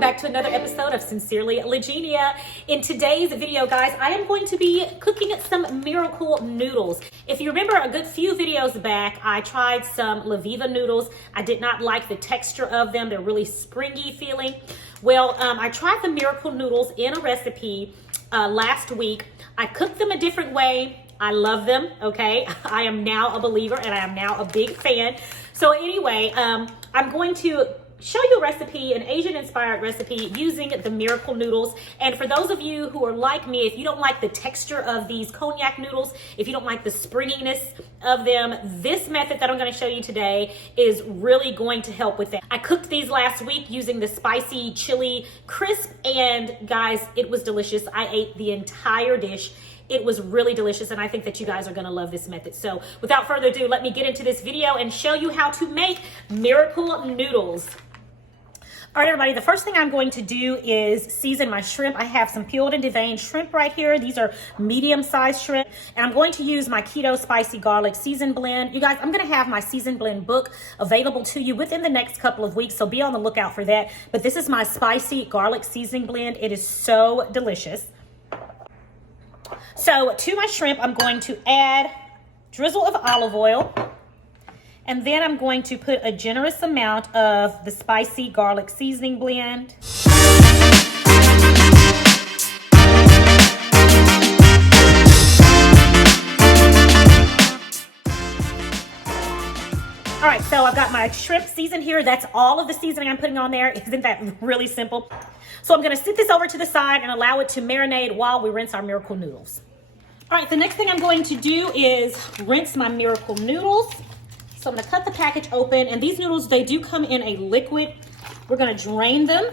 welcome back to another episode of Sincerely Legenia. In today's video, guys, I am going to be cooking some miracle noodles. If you remember a good few videos back, I tried some Leviva noodles. I did not like the texture of them. They're really springy feeling. Well, I tried the miracle noodles in a recipe last week. I cooked them a different way. I love them, okay? I am now a believer and I am now a big fan. So anyway, I'm going to show you a recipe, an Asian-inspired recipe using the miracle noodles. And for those of you who are like me, if you don't like the texture of these cognac noodles, if you don't like the springiness of them, this method that I'm going to show you today is really going to help with that. I cooked these last week using the spicy chili crisp, and guys, it was delicious. I ate the entire dish. It was really delicious, and I think that you guys are gonna love this method. So without further ado, let me get into this video and show you how to make miracle noodles. All right, everybody, the first thing I'm going to do is season my shrimp. I have some peeled and deveined shrimp right here. These are medium-sized shrimp, and I'm going to use my keto spicy garlic season blend. You guys, I'm gonna have my season blend book available to you within the next couple of weeks, so be on the lookout for that. But this is my spicy garlic seasoning blend. It is so delicious. So to my shrimp, I'm going to add a drizzle of olive oil, and then I'm going to put a generous amount of the spicy garlic seasoning blend. All right, so I've got my shrimp seasoned here. That's all of the seasoning I'm putting on there. Isn't that really simple? So I'm gonna sit this over to the side and allow it to marinate while we rinse our miracle noodles. All right, the next thing I'm going to do is rinse my miracle noodles. So I'm gonna cut the package open, and these noodles, they do come in a liquid. We're gonna drain them,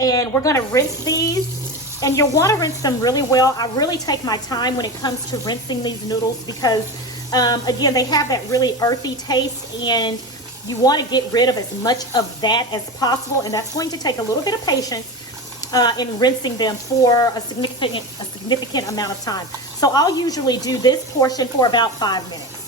and we're gonna rinse these. And you'll wanna rinse them really well. I really take my time when it comes to rinsing these noodles because, again, they have that really earthy taste, and you wanna get rid of as much of that as possible, and that's going to take a little bit of patience in rinsing them for a significant amount of time. So I'll usually do this portion for about 5 minutes.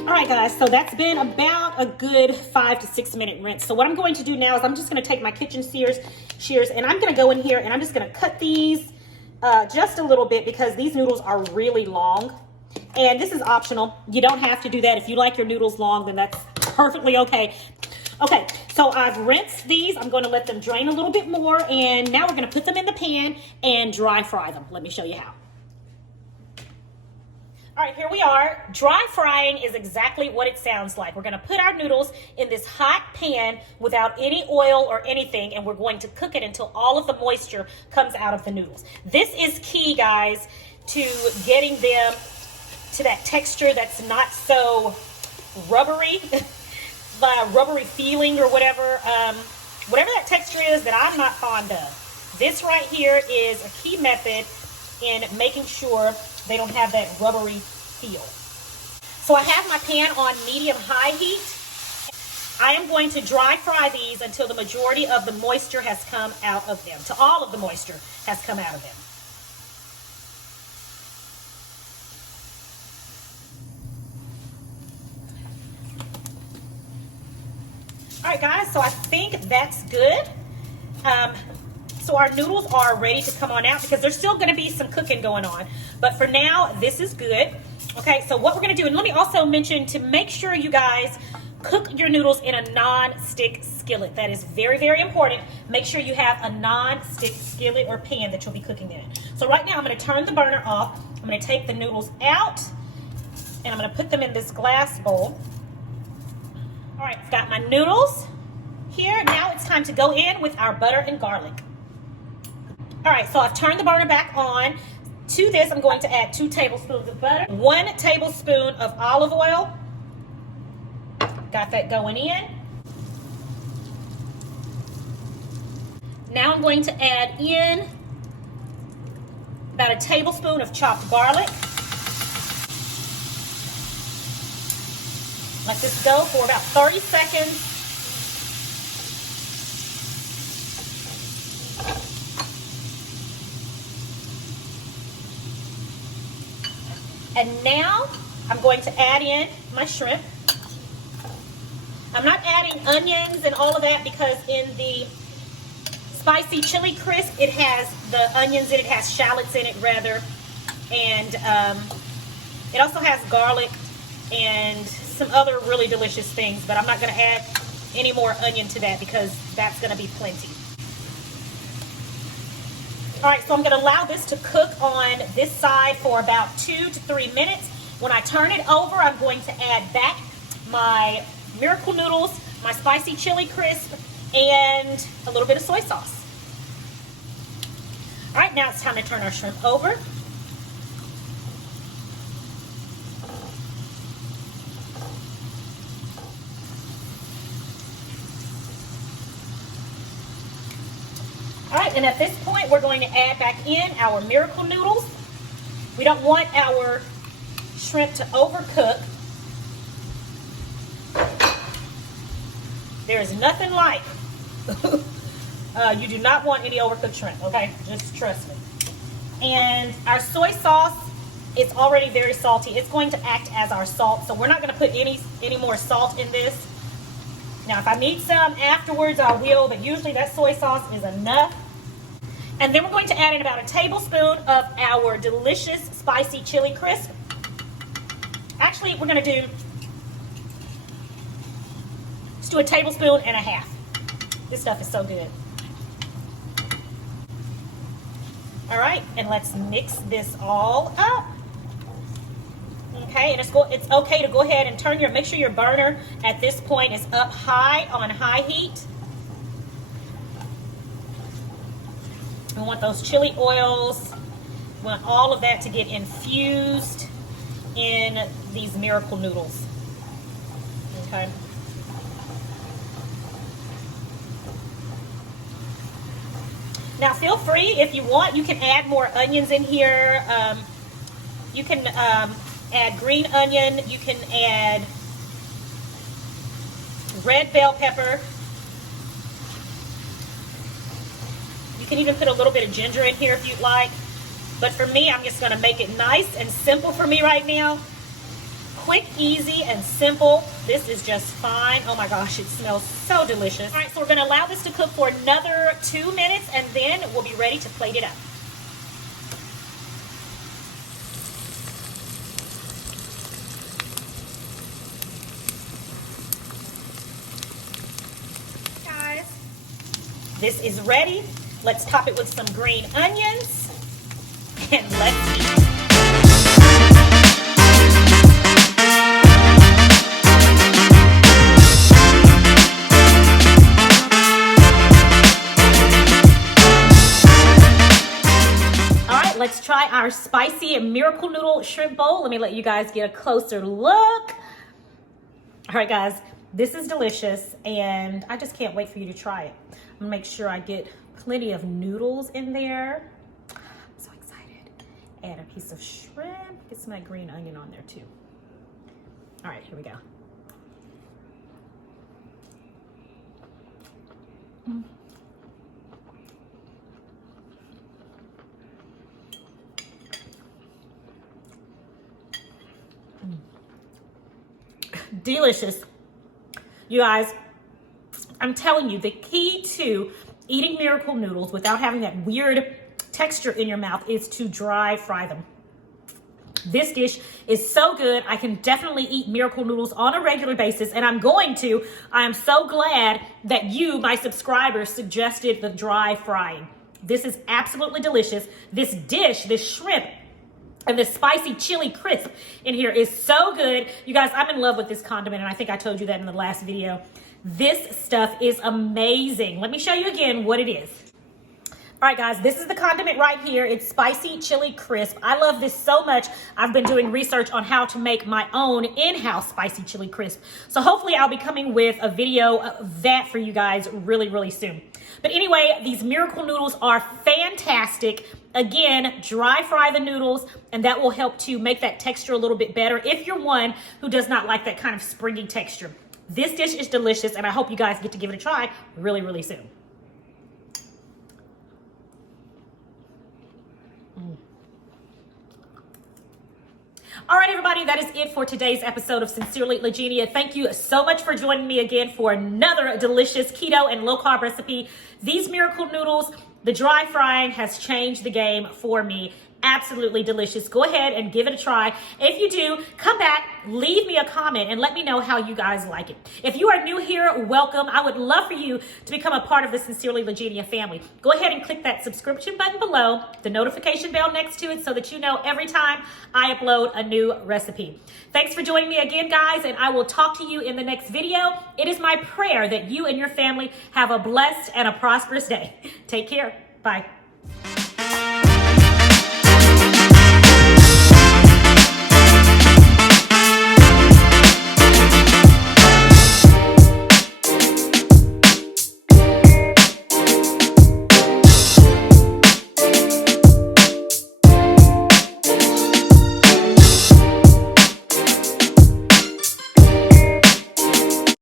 All right, guys, so that's been about a good 5 to 6 minute rinse. So what I'm going to do now is I'm just gonna take my kitchen shears, and I'm gonna go in here and I'm just gonna cut these just a little bit because these noodles are really long, and this is optional. You don't have to do that. If you like your noodles long, then that's perfectly okay. Okay, so I've rinsed these. I'm going to let them drain a little bit more, and now we're going to put them in the pan and dry fry them. Let me show you how. All right, here we are. Dry frying is exactly what it sounds like. We're gonna put our noodles in this hot pan without any oil or anything, and we're going to cook it until all of the moisture comes out of the noodles. This is key, guys, to getting them to that texture that's not so rubbery, rubbery feeling or whatever. Whatever that texture is that I'm not fond of. This right here is a key method in making sure they don't have that rubbery feel. So I have my pan on medium-high heat. I am going to dry fry these until the majority of the moisture has come out of them, till all of the moisture has come out of them. All right, guys, so I think that's good. So our noodles are ready to come on out because there's still gonna be some cooking going on. But for now, this is good. Okay, so what we're gonna do, and let me also mention to make sure you guys cook your noodles in a non-stick skillet. That is very, very important. Make sure you have a non-stick skillet or pan that you'll be cooking in. So right now I'm gonna turn the burner off. I'm gonna take the noodles out, and I'm gonna put them in this glass bowl. All right, I've got my noodles here. Now it's time to go in with our butter and garlic. All right, so I've turned the burner back on. To this, I'm going to add 2 tablespoons of butter, 1 tablespoon of olive oil. Got that going in. Now I'm going to add in about a tablespoon of chopped garlic. Let this go for about 30 seconds. And now I'm going to add in my shrimp. I'm not adding onions and all of that because in the spicy chili crisp, it has the onions in it, has shallots in it rather, and it also has garlic and some other really delicious things, but I'm not going to add any more onion to that because that's going to be plenty. All right, so I'm going to allow this to cook on this side for about 2 to 3 minutes. When I turn it over, I'm going to add back my Miracle Noodles, my spicy chili crisp, and a little bit of soy sauce. All right, now it's time to turn our shrimp over. All right, and at this point, we're going to add back in our Miracle Noodles. We don't want our shrimp to overcook. There is nothing like, you do not want any overcooked shrimp, okay? Just trust me. And our soy sauce, it's already very salty. It's going to act as our salt, so we're not going to put any more salt in this. Now, if I need some afterwards, I will, but usually that soy sauce is enough. And then we're going to add in about a tablespoon of our delicious spicy chili crisp. Actually, we're going to let's do a tablespoon and a half. This stuff is so good. All right, and let's mix this all up. Okay, and it's okay to go ahead and turn make sure your burner at this point is up high on high heat. We want those chili oils, we want all of that to get infused in these Miracle Noodles. Okay. Now feel free, if you want, you can add more onions in here. You can add green onion. You can add red bell pepper. You can even put a little bit of ginger in here if you'd like. But for me, I'm just going to make it nice and simple for me right now. Quick, easy, and simple. This is just fine. Oh my gosh, it smells so delicious. All right, so we're going to allow this to cook for another 2 minutes, and then we'll be ready to plate it up. Guys, this is ready. Let's top it with some green onions, and let's eat. Let's try our spicy Miracle Noodle shrimp bowl. Let me let you guys get a closer look. All right, guys, this is delicious, and I just can't wait for you to try it. I'm gonna make sure I get plenty of noodles in there. I'm so excited. Add a piece of shrimp. Get some of that green onion on there too. All right, here we go. Delicious. You guys, I'm telling you, the key to eating Miracle Noodles without having that weird texture in your mouth is to dry fry them. This dish is so good. I can definitely eat Miracle Noodles on a regular basis, and I'm going to. I am so glad that you, my subscribers, suggested the dry frying. This is absolutely delicious. This dish, this shrimp, and the spicy chili crisp in here is so good. You guys, I'm in love with this condiment, and I think I told you that in the last video. This stuff is amazing. Let me show you again what it is. All right, guys, this is the condiment right here. It's spicy chili crisp. I love this so much. I've been doing research on how to make my own in-house spicy chili crisp. So hopefully I'll be coming with a video of that for you guys really, really soon. But anyway, these Miracle Noodles are fantastic. Again, dry fry the noodles, and that will help to make that texture a little bit better if you're one who does not like that kind of springy texture. This dish is delicious, and I hope you guys get to give it a try really, really soon. All right, everybody, that is it for today's episode of Sincerely Legenia. Thank you so much for joining me again for another delicious keto and low-carb recipe. These miracle noodles, the dry frying has changed the game for me. Absolutely delicious. Go ahead and give it a try. If you do, come back, leave me a comment, and let me know how you guys like it. If you are new here, welcome. I would love for you to become a part of the Sincerely Legenia family. Go ahead and click that subscription button below, the notification bell next to it, so that you know every time I upload a new recipe. Thanks for joining me again, guys, and I will talk to you in the next video. It is my prayer that you and your family have a blessed and a prosperous day. Take care. Bye.